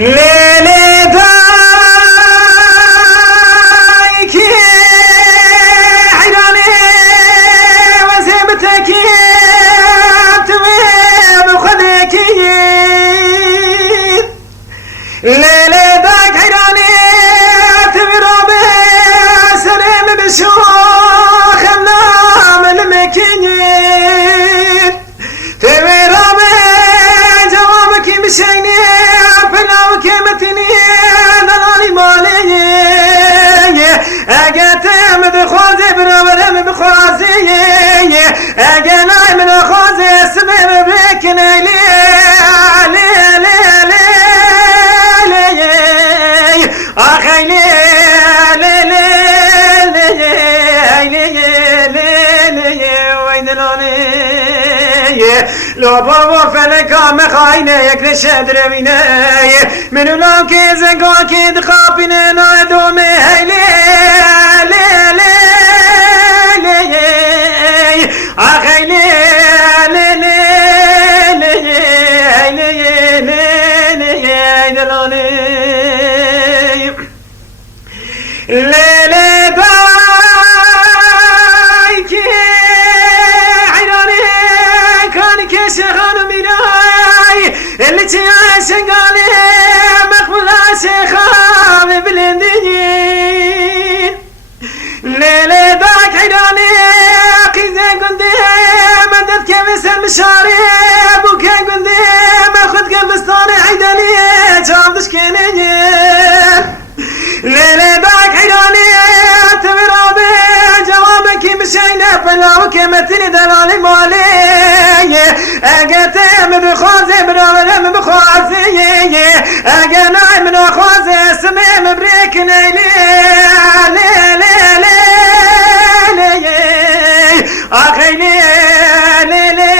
لیلی دای که حیرانی وزیبتکی تمیم خودکی لیلی دای حیرانی تمیرابه سرم بشوخ نام المکینی تمیرابه جوابکی بشینی بخوازي برامرم بخوازي اجناي من خوازي سبب بكنا لي لي لي لي لي اخي لي لي لي لي لي لي وين لوني لو بابا فلكا مخاينه يكل شدر بينه منو لام كي زنقا كي دخابينه نايدومي هيلي ليلة بايكي عيراني كان كشغان ميراي اللي تعيشن قالي مقبولا شيخا ببلندين ليلة بايك عيراني قيزة قندي مدد كمس المشاري بوكا قندي ماخد قبستاني عيداني جامدش كيني ليلة بايك عيراني تمرابي جوابك مشينا بلاوك متني دلالي مالي اقاتي من بخوزي برامل من بخوزي اقناي من خوزي سمي مبريك نيلي لي لي لي لي اخي لي لي لي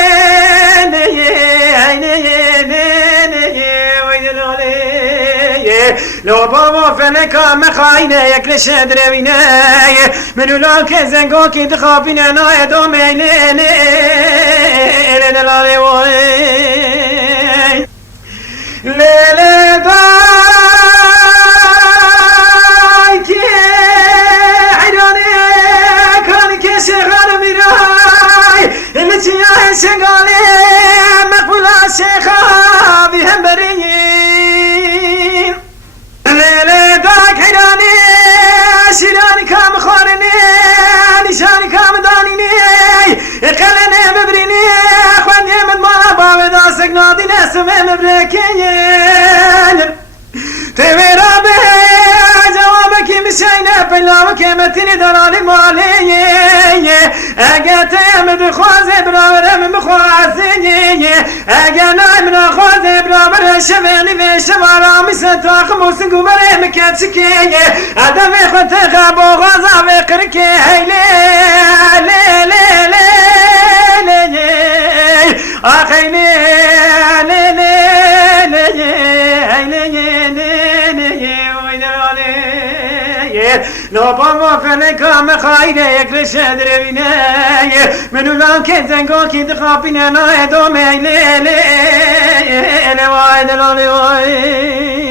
لو بابا فلكا مخاينه يكل شدر بينه منو لاك زنقو كي دخابينه نايدو ميني ليلة لالي وي ليلة بايكي عيراني كان كشغال ميراي اللي تياه شغالي مقبولا شيخا بهم بريين ليلة داك حيراني شيلاني كام خورني نشاني كام دانيني قلني مبريني اخواني من ما باوي داسك نادي نسمي مبريكين تميرا به جوابك مشينا بلاوك متني دلالي مالي اقاتي من بخوازي برامر من بخوازي اقناي من خوازي برامر شبيني في شمارامي ستاق موسن قمري مكاتشكي ادمي خطيقة بوغازا بقركي هيلي لي لي لي لي اخي لي لي لي لو بابا فلكا مخاينه يكل شدر بينه منو لام كي زنقو كي دخابينه نايدو ميلي لي لي لي